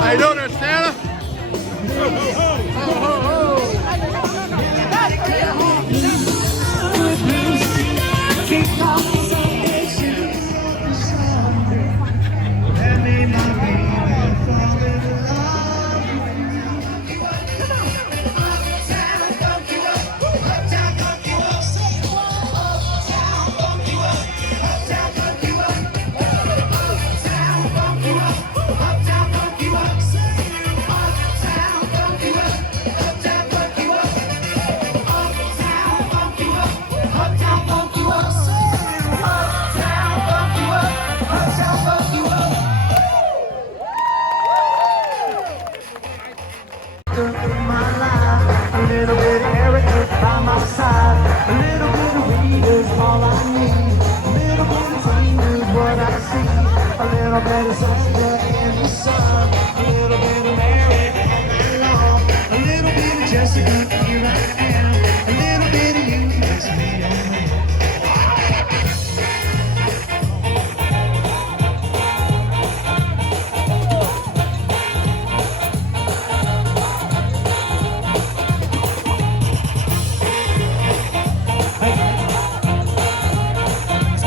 How you doing there, Santa? Ho, ho, ho. Ho, ho, ho.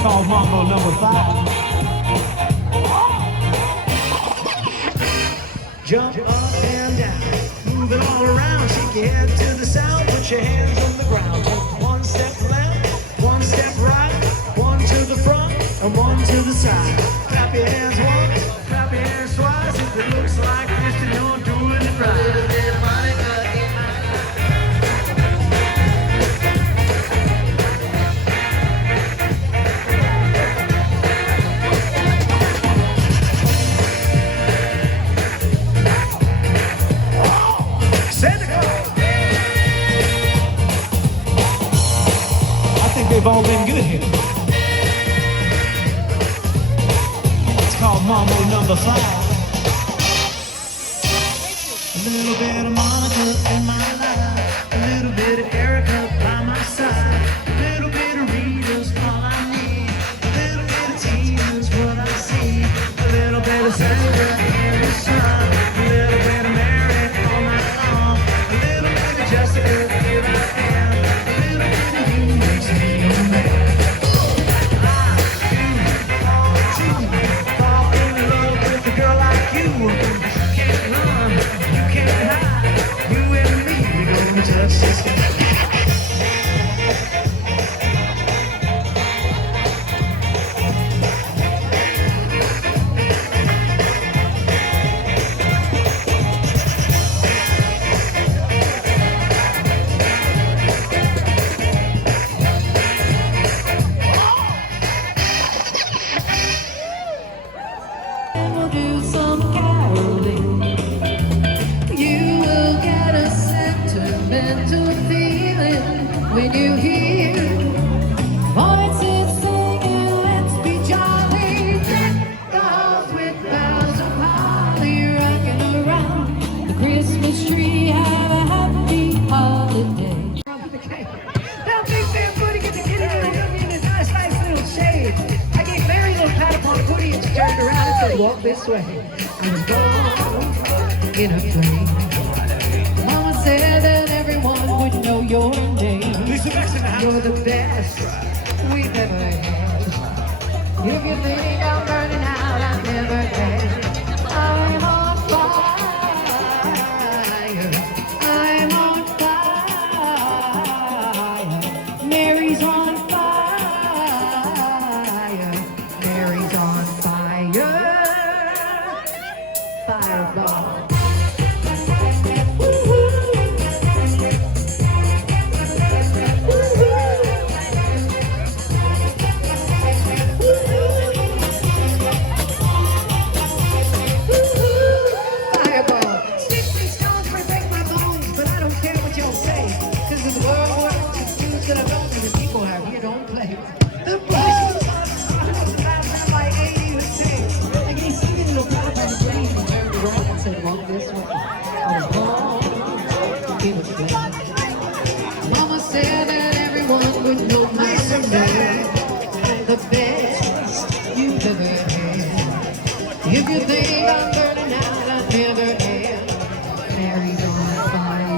Called Mambo number 5. Jump up and down, move it all around, shake your head to the sound, put your hands on the ground. One step left, one step right, one to the front and one to the side. Clap your hands once, clap your hands twice. If it looks like this, then you're doing it right. They've all been good here. It's called Mambo number 5. A little bit of Monica in my life, a little bit of Erica by my side, a little bit of Rita's all I need, a little bit of Tina's what I see, a little bit of Sandra and the sun, a little bit of Mary all night long, a little bit of Jessica, here I am, a little bit of you makes me a man. When you hear voices singing, let's be jolly, decked out with boughs of holly, rocking around the Christmas tree. Have a happy holiday. Now, big fan Booty, get the kitty in a nice little shade. I gave Mary a little pat upon Booty, and she turned around and said, "Walk this way." I was born in a plane. Mama said that everyone would know your name. You're the best we've ever had. If you think I'm burning out, I never had. I'm on fire. I'm on fire. Mary's on fire. with no master, the best you've ever had. If you think I'm burning out, I never am. Mary's on fire.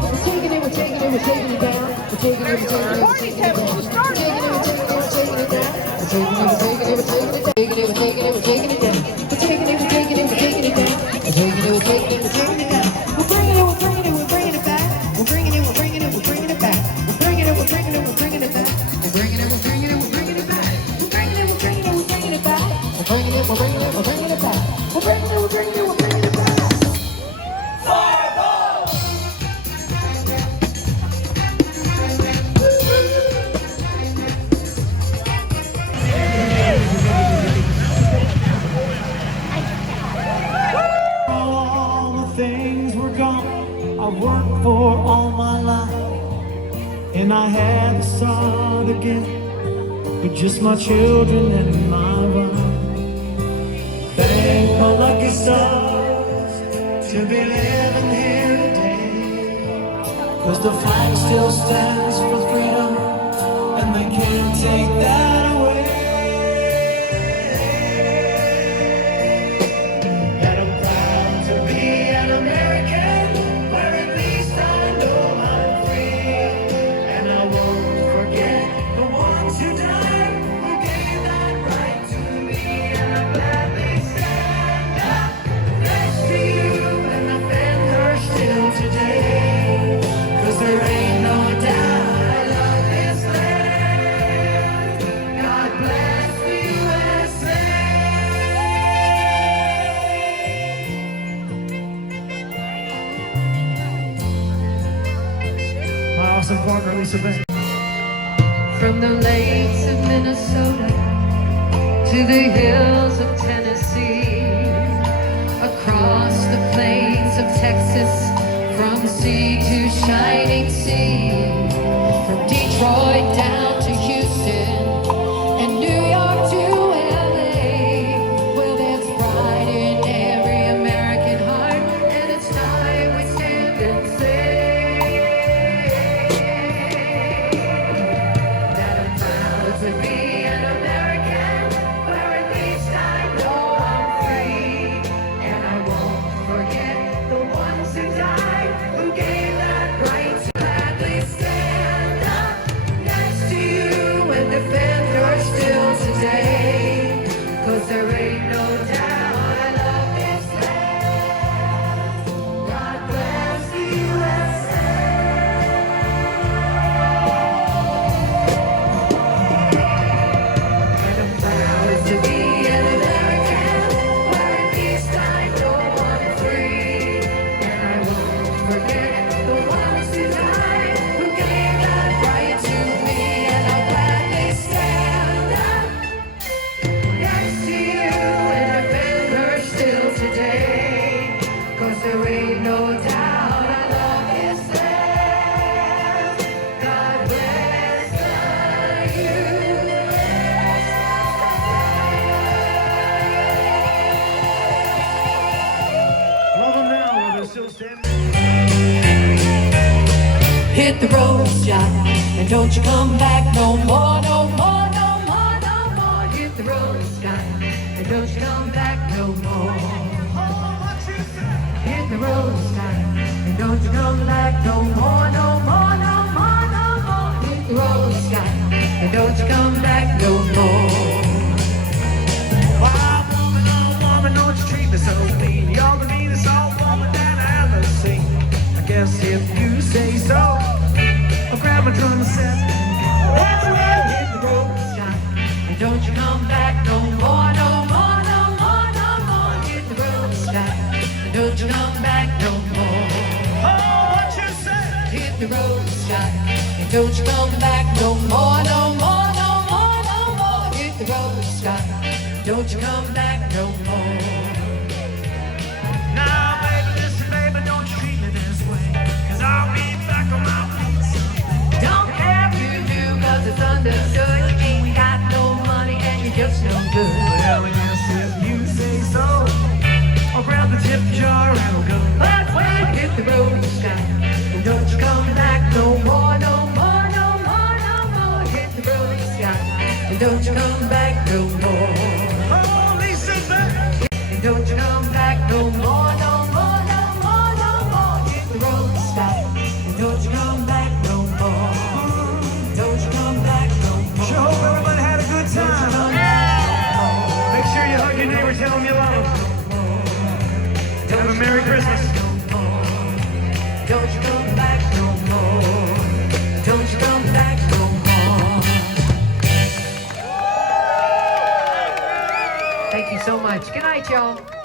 We're taking it down. We're taking it down. We're taking it down. We're taking it down. We're taking it down. We're taking it down. We're taking it down. We're taking it down. We're taking it down. We're taking it down. We're bringing it, we're bringing it, we're bringing it back. We're bringing it, we're bringing it, we're bringing it back. We're bringing it, we're bringing it, we're bringing it back. We're bringing it, we're bringing it, we're bringing it back. We're bringing it, we're bringing it, we're bringing it back. We're bringing it, we're bringing it, we're bringing it back. We're bringing it, we're bringing it, we're bringing it back. Things were gone. I worked for all my life, and I had to start again with just my children and my wife. Thank my lucky stars to be living here today, 'cause the flag still stands for freedom, and they can't take that away. From the lakes of Minnesota to the hills of Tennessee, across the plains of Texas, from sea to shining sea, from Detroit down to Houston and New York to LA. Well, there's pride in every American heart, and it's time we stand and say to be an American, where at least I know I'm free, and I won't forget the ones who died, who gave that right to gladly stand up next to you and defend your still today, 'cause there ain't no doubt I love this land. God bless the USA. To be an American, where at least I know I'm free, and I won't forget the ones who died, who gave that right to me, and I'll gladly stand up next to you and defend her still today, 'cause there ain't no doubt I love this land. God bless the Hit the road, Jack, and don't you come back no more, no more, no more, no more. Hit the road, Jack, and don't you come back no more. Hit the road, Jack, and don't you come back no more, no more, no more, no more. Hit the road, Jack, and don't you come back no more. Wild woman, don't you treat me so mean. You're the meanest old woman that I ever seen. I guess if you say so, I'll grab my drum set. That's right, hit the road, Scott, and don't you come back no more, no more, no more, no more. Hit the road, Scott, and don't you come back no more. Oh, what you say? Hit the road, Scott, and don't you come back no more, no more, no more, no more. Hit the road, Scott, don't you come back no more. Now, baby, listen, baby, don't you treat me this way, 'cause I'll be understood. You ain't got no money and you're just no good. Well, I guess if you say so, I'll grab the tip jar and we'll go. But when you hit the road, you stop. Don't you come back no more, no more, no more, no more. Hit the road, you stop. Don't you come back no more. Oh, Lisa's back. Don't you come back no more, no more, no more, no more. Hit the road, you stop. Don't you come back no more. Don't you come back no more. Sure hope everybody had a good time. Make sure you hug your neighbor, tell them you love them. Have a Merry Christmas. Don't you come back no more. Don't you come back no more. Thank you so much. Good night, y'all.